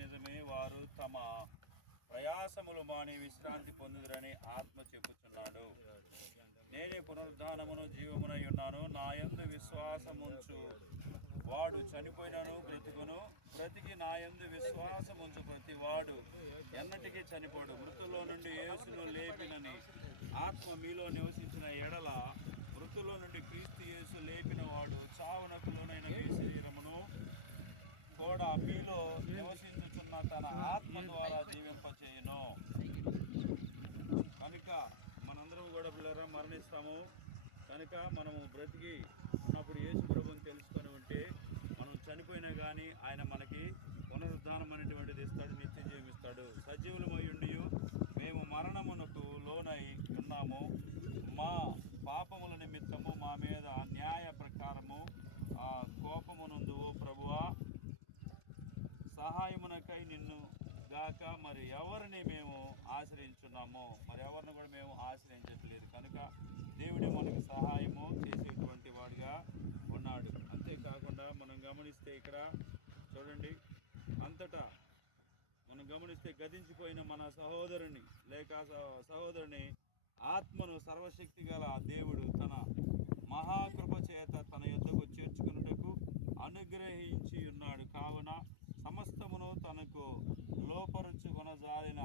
నిజమే, వారు తమ ప్రయాసములు మాని విశ్రాంతి పొందుదురని ఆత్మ చెప్పుచున్నాడు. నేనే పునరుద్ధానమును జీవమునై ఉన్నాను. నా యందు విశ్వాసముంచు వాడు చనిపోయినను బ్రతుకును, బ్రతికి నా యందు విశ్వాసముంచు ప్రతి వాడు ఎన్నటికీ చనిపోడు. మృతుల్లో నుండి యేసును లేపినని ఆత్మ మీలో నివసించిన ఎడల, మృతుల్లో నుండి క్రీస్తు యేసు లేపిన వాడు చావునకు లోనైన మీ శరీరమును కూడా మీలో నివసించుచున్న తన ఆత్మ ద్వారా జీవింపచేయును. కనుక మనందరం కూడా పిల్లరా మరణిస్తాము. కనుక మనము బ్రతికి ఉన్నప్పుడు యేసు ప్రభువుని తెలుసుకొని ఉంటే, మనం చనిపోయినా కానీ ఆయన మనకి పునరుద్ధానం అనేటువంటిది ఇస్తాడు, నిత్య జీవిస్తాడు. సజీవులమై ఉండి మేము మరణమునకు లోనై ఉన్నాము. మా పాపముల నిమిత్తము మా మీద న్యాయ ప్రకారము కోపమునందు ఓ ప్రభువా సహాయమునకై నిన్ను గాక మరి ఎవరిని మేము ఆశ్రయించున్నామో, మరి ఎవరిని కూడా మేము ఆశ్రయించట్లేదు. కనుక దేవుడే మనకు సహాయము చేసేటువంటి వాడిగా ఉన్నాడు. అంతేకాకుండా మనం గమనిస్తే ఇక్కడ చూడండి, అంతటా మనం గమనిస్తే గతించిపోయిన మన సహోదరుని లేక సహోదరుని ఆత్మను సర్వశక్తి గల దేవుడు తన మహాకృప చేత తన యొద్దకు చేర్చుకున్నటకు అనుగ్రహించి ఉన్నాడు. కావున సమస్తమును తనకు లోపరుచుకొనజాలిన